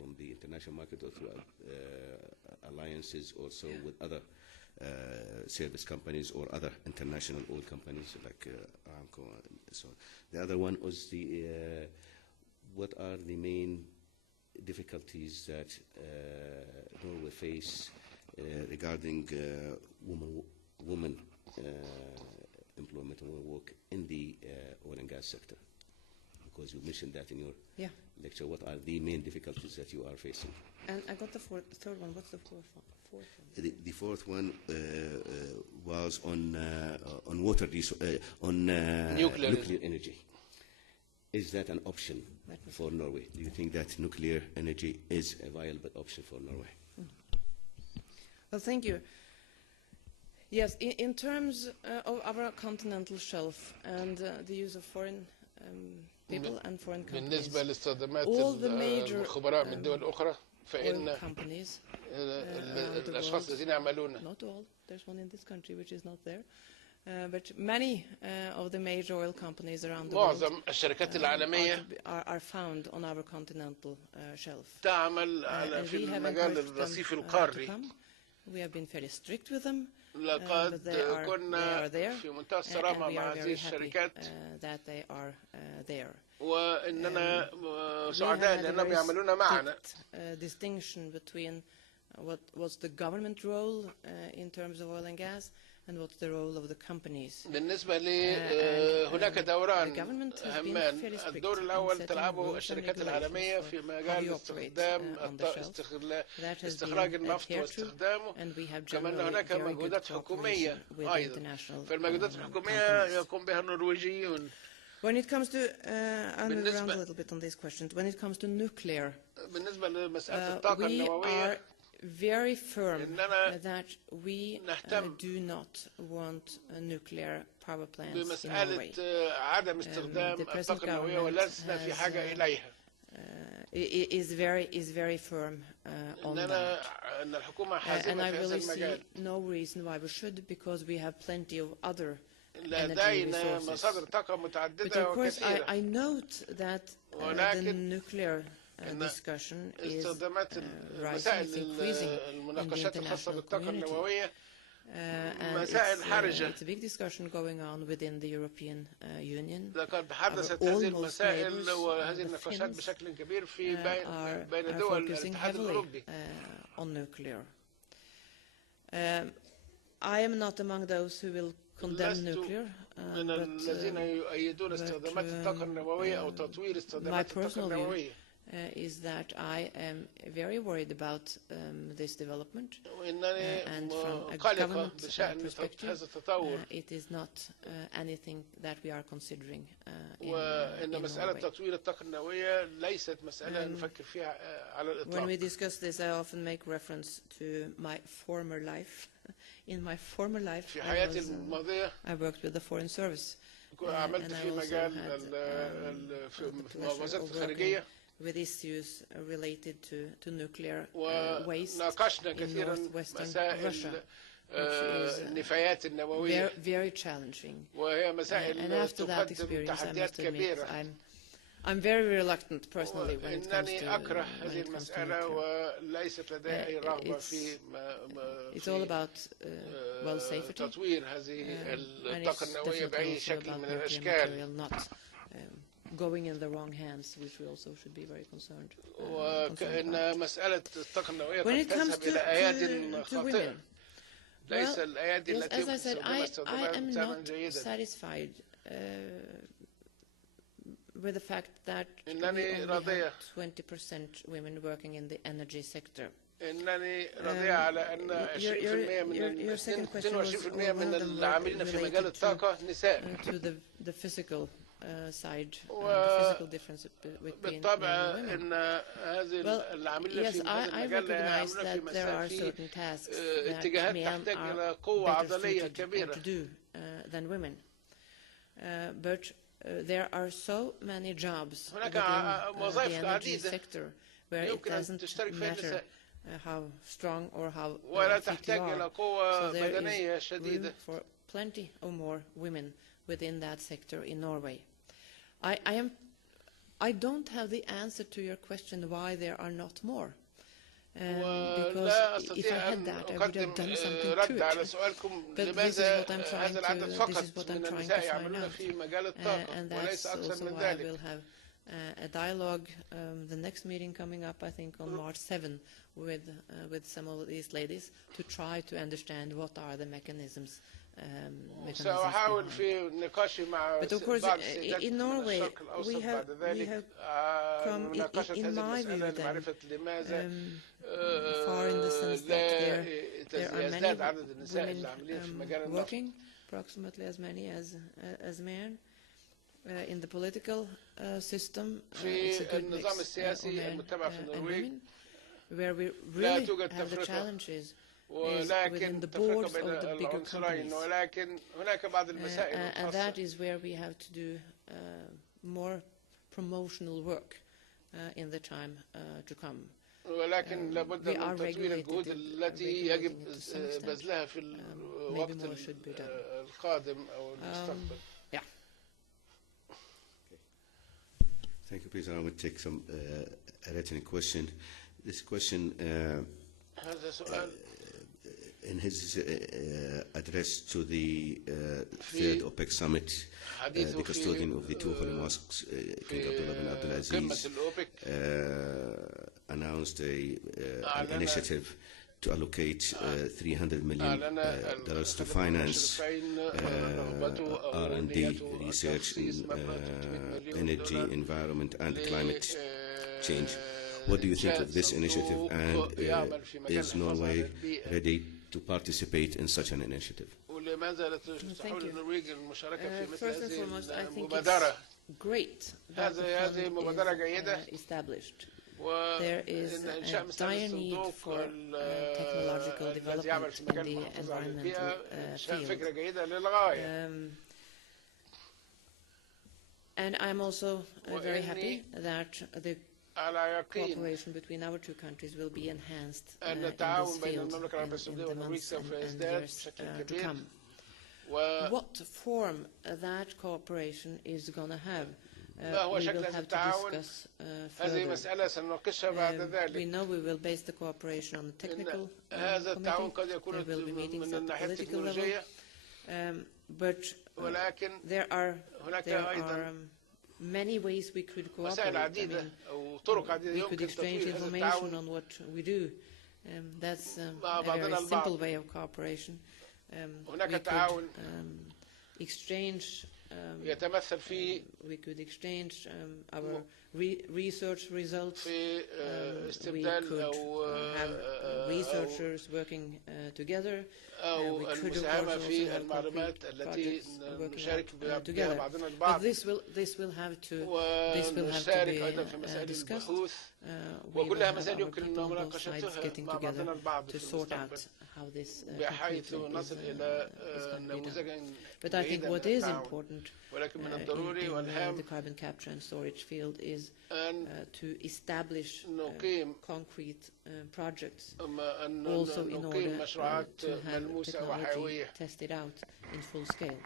from the international market or through alliances also with other service companies or other international oil companies like Aramco and so on. The other one was what are the main difficulties that Norway face regarding women employment and women work in the oil and gas sector? Because you mentioned that in your lecture. What are the main difficulties that you are facing? And I got the third one. What's the fourth one? The fourth one was on water on nuclear energy. Is that an option for Norway? Do you think that nuclear energy is a viable option for Norway? Well, thank you. Yes, in terms of our continental shelf and the use of foreign people and foreign companies, all the major oil companies, not all, there's one in this country which is not there, but many of the major oil companies around the world are found on our continental shelf. And we have encouraged them to come. We have been fairly strict with them, but they are there, and we are very happy that they are there. We have had a very strict distinction between what was the government role in terms of oil and gas and what's the role of the companies. بالنسبة لي هناك دوران هامان. الدور الأول تلعبه الشركات العالمية في مجال استخدام استخراج النفط واستخدامه، كما أن هناك مجهودات حكومية أيضا. فالمجهودات الحكومية يقوم بها النرويجيون. When it comes to, I'll move around a little bit on these questions. When it comes to nuclear, we are very firm that we do not want nuclear power plants in Norway. The present government is very firm on that. And I really see no reason why we should, because we have plenty of other energy resources. But of course, I note that the nuclear discussion is rising, it's increasing in the international community. And it's a big discussion going on within the European Union. Our almost neighbors, the Finns, are focusing heavily on nuclear. I am not among those who will condemn nuclear, but my personal view is that I am very worried about this development, and from a government perspective, it is not anything that we are considering in Norway. When we discuss this, I often make reference to my former life. In my former life, I worked with the Foreign Service, and I also had the pleasure of working with issues related to nuclear waste in northwestern Russia, which is very challenging. And after that experience, I must admit, I'm very reluctant personally when it comes to nuclear. It's all about safety, and it's definitely also about nuclear material not going in the wrong hands, which we also should be very concerned about. When it comes to women, well, yes, as I said, I am not satisfied with the fact that we only have 20% women working in the energy sector. Your second question was related to the physical side, the physical difference between men and women. Well, yes, I recognize that there are certain tasks that men are better suited to do than women. But there are so many jobs within the energy sector where it doesn't matter how strong or how fit you are. So there is room for plenty or more women within that sector in Norway. I am I don't have the answer to your question why there are not more. Because if I had that, I would have done something to it. But this is what I'm trying to find out. And that's also why I will have a dialogue, the next meeting coming up, I think, on March 7 with some of these ladies to try to understand what are the mechanisms. But of course, in Norway, we have come, in my view, then, far in the sense that there are many women working, approximately as many as men. In the political system, it's a good mix of men and women. Where we really have the challenges is within the boards of the bigger companies. And that is where we have to do more promotional work in the time to come. We are regulated to some extent. Maybe more should be done. Yeah. Thank you, Faisal. I will take some written question. This question, in his address to the third OPEC summit, the custodian of the two holy mosques, King Abdullah bin Abdulaziz, announced an initiative to allocate $300 million to finance R&D, research in energy, environment, and climate change. What do you think of this initiative, and is Norway ready to participate in such an initiative? Thank you. First and foremost, I think it's great that the fund is established. There is a dire need for technological development in the environmental field. And I'm also very happy that the cooperation between our two countries will be enhanced in this field in the months and years to come. What form that cooperation is going to have, we will have to discuss further. We know we will base the cooperation on the technical committee. There will be meetings at the political level. But there are many ways we could cooperate. I mean, we could exchange information on what we do. That's a very simple way of cooperation. We could exchange our research results. We could have researchers working together. We could, of course, also have concrete projects working together. But this will have to be discussed. We will have our people on both sides getting together to sort out how this concretely is going to be done. But I think what is important in the carbon capture and storage field is to establish concrete projects, also in order to have technology tested out in full scale.